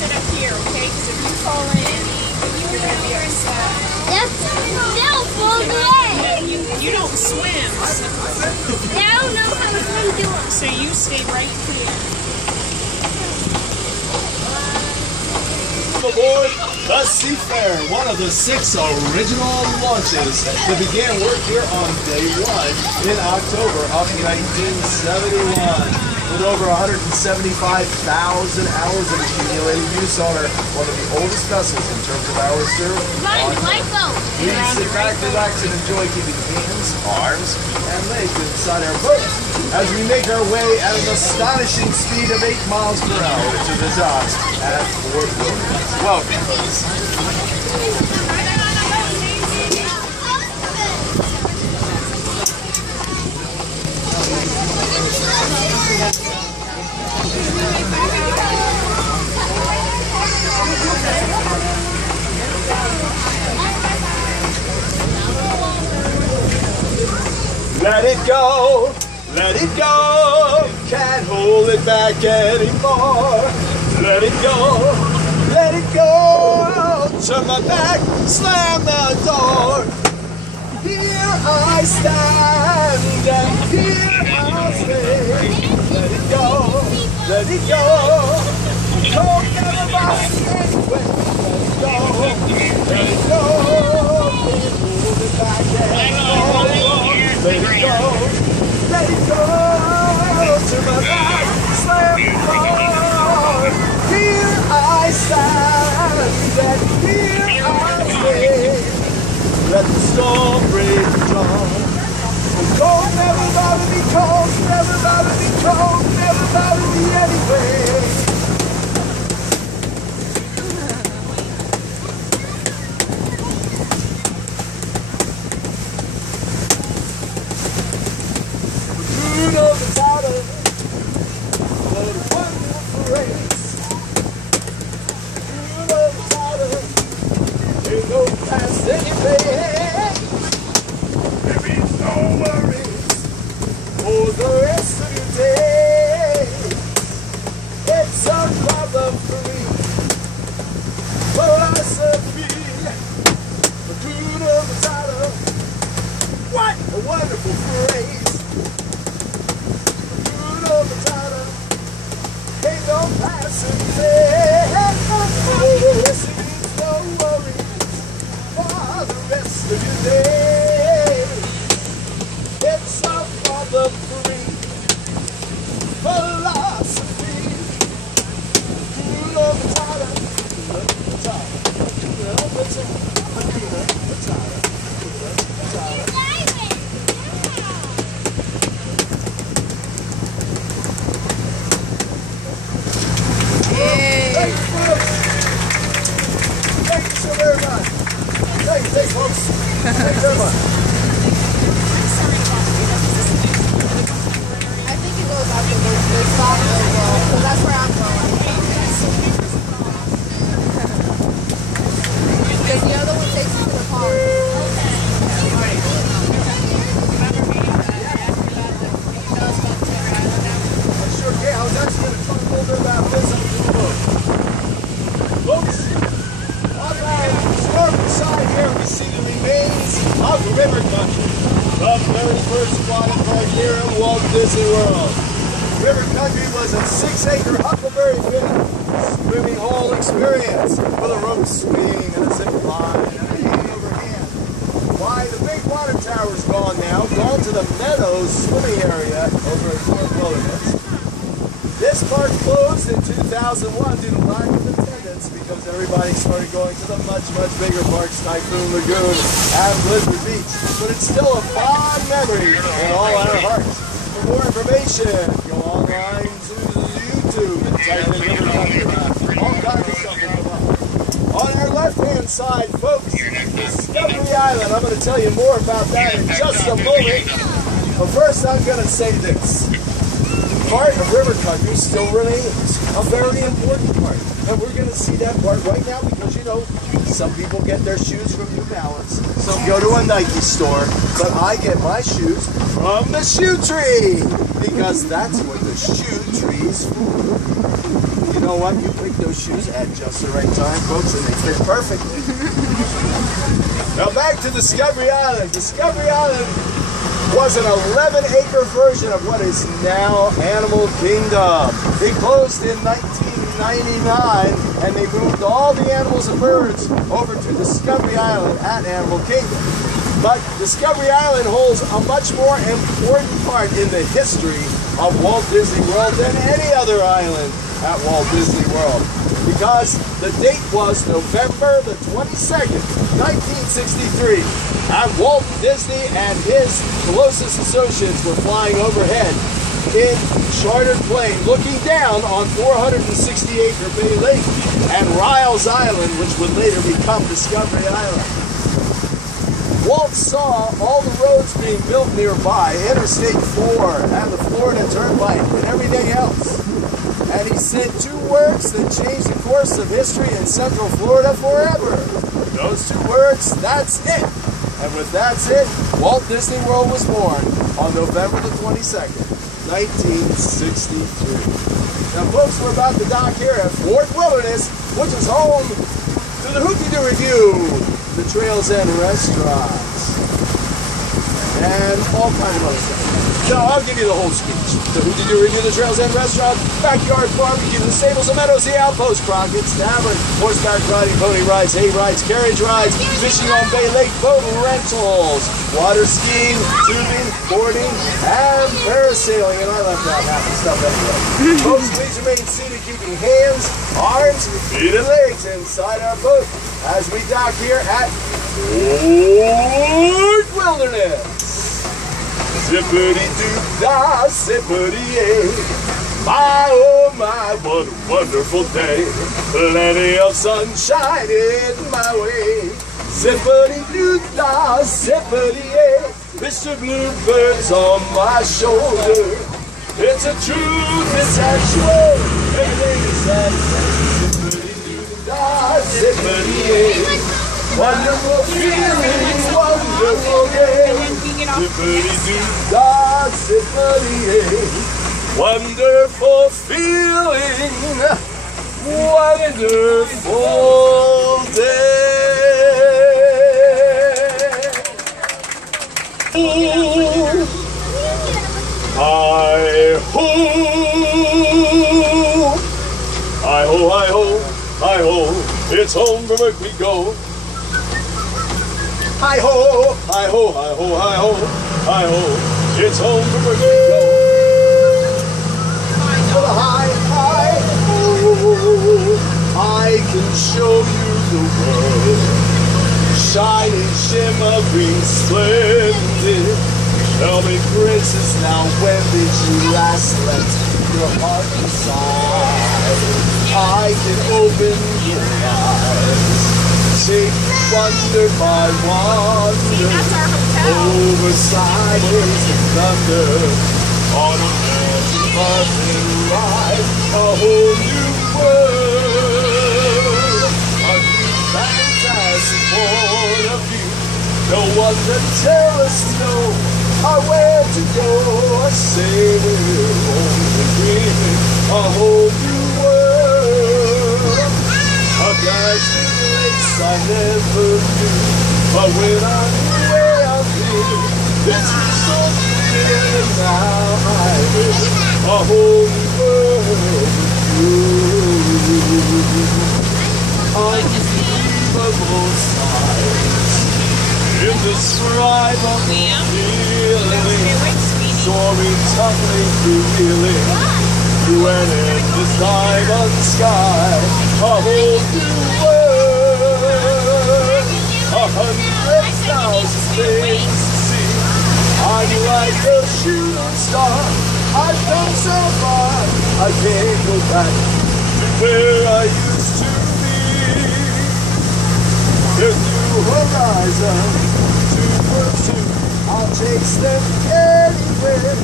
sit up here, okay? Because if you fall in, you're going to be upset. That's still falls away. You don't swim. I don't know how to swim doing. So you stay right here. Aboard the Seafarer, one of the 6 original launches that began work here on day 1 in October of 1971. With over 175,000 hours of accumulated use on her, one of the oldest vessels in terms of hours served. Lifeboat. Please sit back, relax, and enjoy keeping hands, arms, and legs inside our boat as we make our way at an astonishing speed of 8 miles per hour to the docks at Fort Williams. Welcome, folks. Let it go, let it go, can't hold it back anymore. Let it go, turn my back, slam the door. Here I stand and here I'll stay. Let it go, cold never bothers anyway. Let it go, can't hold it back anymore. Let it go, turn my back, slam the door. Here I stand and here I stay. Let the storm break dawn. The cold never bothered me, cold never bothered me, cold never bothered me anyway. Of the water, what a wonderful race. Through the water, there's no past anything. There is no worries for the rest of your day. It's a problem-free philosophy. Through the water, what a wonderful phrase. Ain't no passing day. No worries for the rest of your day. It's a problem-free philosophy. Thanks so very much. Thanks, folks. Thanks very much. I think it goes after the stop logo, because that's where I'm going. The other one takes you to the park. Sure, yeah, I was actually going to talk a little bit about this on the boat. Folks, on our starboard side here, we see the remains of the river country, the very first water park here at Walt Disney World. River country was a 6-acre Huckleberry Finn swimming hole experience with a rope swing and a zip line and a hand over hand. Why, the big water tower's gone now, gone to the Meadows swimming area over at Fort Williams. This park closed in 2001 due to lack of attendance because everybody started going to the much bigger parks, Typhoon Lagoon and Blizzard Beach. But it's still a fond memory in all our hearts. For more information, go online to YouTube and type in River Country. All kinds of stuff will come up. On our left-hand side, folks, Discovery Island. I'm going to tell you more about that in just a moment. But first, I'm going to say this. part of river country still remains, a very important part. And we're going to see that part right now because, you know, some people get their shoes from New Balance. Some go to a Nike store. But I get my shoes from the shoe tree because that's what the shoe tree's for. You know what? You pick those shoes at just the right time, folks, and they fit perfectly. Now back to Discovery Island. Discovery Island was an 11-acre version of what is now Animal Kingdom. It closed in 1999, and they moved all the animals and birds over to Discovery Island at Animal Kingdom. But Discovery Island holds a much more important part in the history of Walt Disney World than any other island at Walt Disney World, because the date was November the 22nd, 1963, and Walt Disney and his closest associates were flying overhead in chartered plane, looking down on 460-acre Bay Lake and Riles Island, which would later become Discovery Island. Walt saw all the roads being built nearby, Interstate 4 and the Florida Turnpike and everything else. And he said two words that changed the course of history in Central Florida forever. Those two words, that's it. And with that's it, Walt Disney World was born on November the 22nd, 1963. Now folks, we're about to dock here at Fort Wilderness, which is home to the Hoopty-Doo Review, the Trails and Restaurants, and all kinds of other stuff. So I'll give you the whole speech. The Hoopty-Doo Review, the Trails and Restaurants, Backyard Barbecue, the Stables and Meadows, the Outpost, Crockett's Tavern, horseback riding, pony rides, hay rides, carriage rides, fishing on Bay Lake, boat rentals, water skiing, tubing, boarding, and parasailing. And I left out half the stuff anyway. Folks, please remain seated, keeping hands, arms, feet, and legs inside our boat as we dock here at Fort Wilderness. Zippity-doo-dah, zippity-yay. My, oh my, what a wonderful day. Plenty of sunshine in my way. Zippity-doo-dah, zippity-yay. Mr. Bluebird's on my shoulder. It's a truth, it's actual. Everything is satisfied. Zippity-doo-dah, zippity-yay. Wonderful feeling, wonderful day. Zippity-doo-dah, zippity-yay. Wonderful feeling, wonderful day. Hi-ho, hi-ho, hi-ho, hi-ho, it's home from earth we go. Hi-ho, hi-ho, hi-ho, hi-ho, hi-ho, it's home from where we go. For the hi-ho, I can show you the world. Shining, shimmering, splendid. Tell me, princess, now when did you last let your heart decide? I can open your eyes. Take wonder by wonder, over sideways and thunder, on a buzzing ride, a whole new world, a new fantastic point of view. No one to tell us no, or where to go, or say we're only dreaming, a whole new world. A dazzling I never knew, but when I knew where I've been, it's so clear that now I live a whole new world with you. Unbelievable sights, indescribable feeling, soaring, tumbling, feeling through an endless diamond sky, a whole new world. 100,000 things to see. I'm like a shooting star. I've come so far, I can't go back to where I used to be. There's new horizons to pursue. I'll chase them anywhere.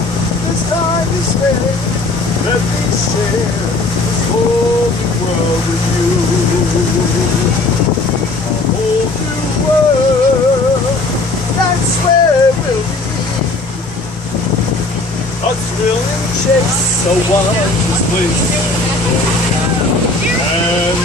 This time to spend Let me share this whole new world with you. A whole new world, that's where we'll be. A thrilling chase, a wondrous place. And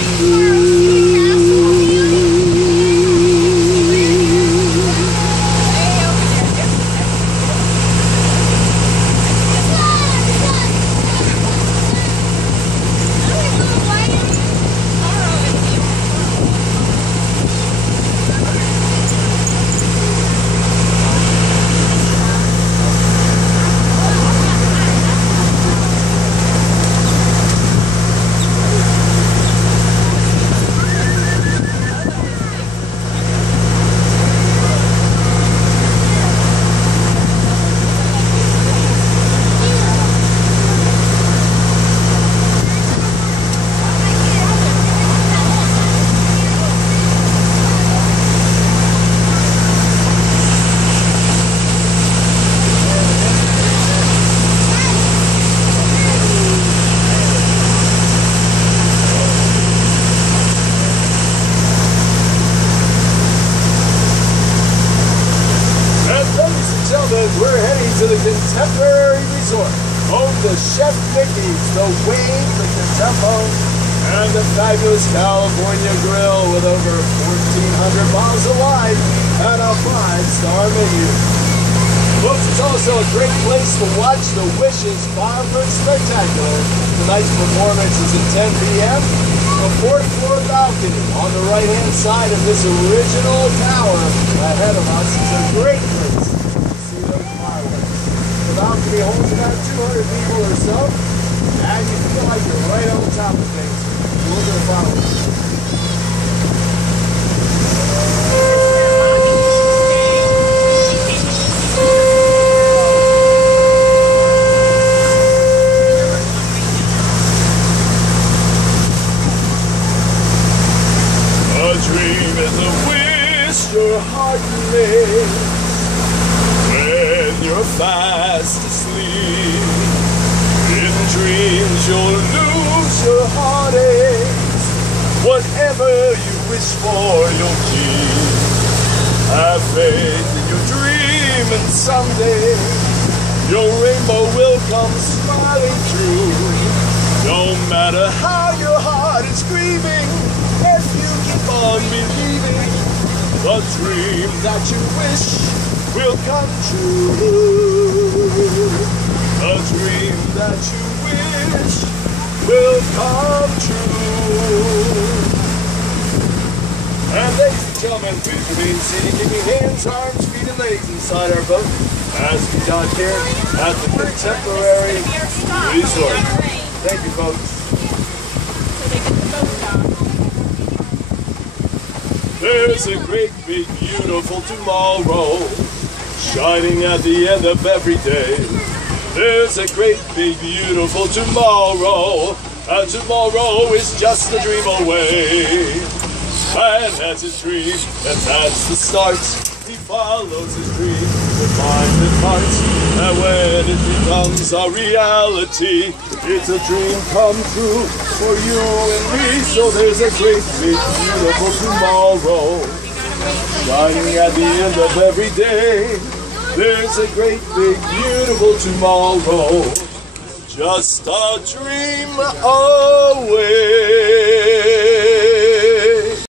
we're heading to the Contemporary Resort, home to Chef Mickey's, the Wave, the Contempo, and the fabulous California Grill with over 1,400 bottles of wine and a 5-star menu. Folks, it's also a great place to watch the Wishes Fireworks Spectacular. Tonight's performance is at 10 p.m. The 4th floor balcony on the right-hand side of this original tower ahead of us is a great place. The balcony holds about 200 people or so, and you feel like you're right on top of things. We're going to follow you. A dream is a wish your heart makes. You're fast asleep. In dreams you'll lose your heartaches. Whatever you wish for you'll keep. Have faith in your dream and someday your rainbow will come smiling through. No matter how your heart is grieving, if you keep on believing, the dream that you wish will come true. A dream that you wish will come true. And ladies and gentlemen, please remain seated. Give me hands, arms, feet, and legs inside our boat as we dock here at the Contemporary Resort. Thank you, folks. There's a great, big, beautiful tomorrow shining at the end of every day. There's a great, big, beautiful tomorrow, and tomorrow is just a dream away. And that's his dream, and that's the start. He follows his dream with mind and heart, and when it becomes a reality, it's a dream come true for you and me. So there's a great, big, beautiful tomorrow shining at the end of every day. There's a great, big, beautiful tomorrow, just a dream away.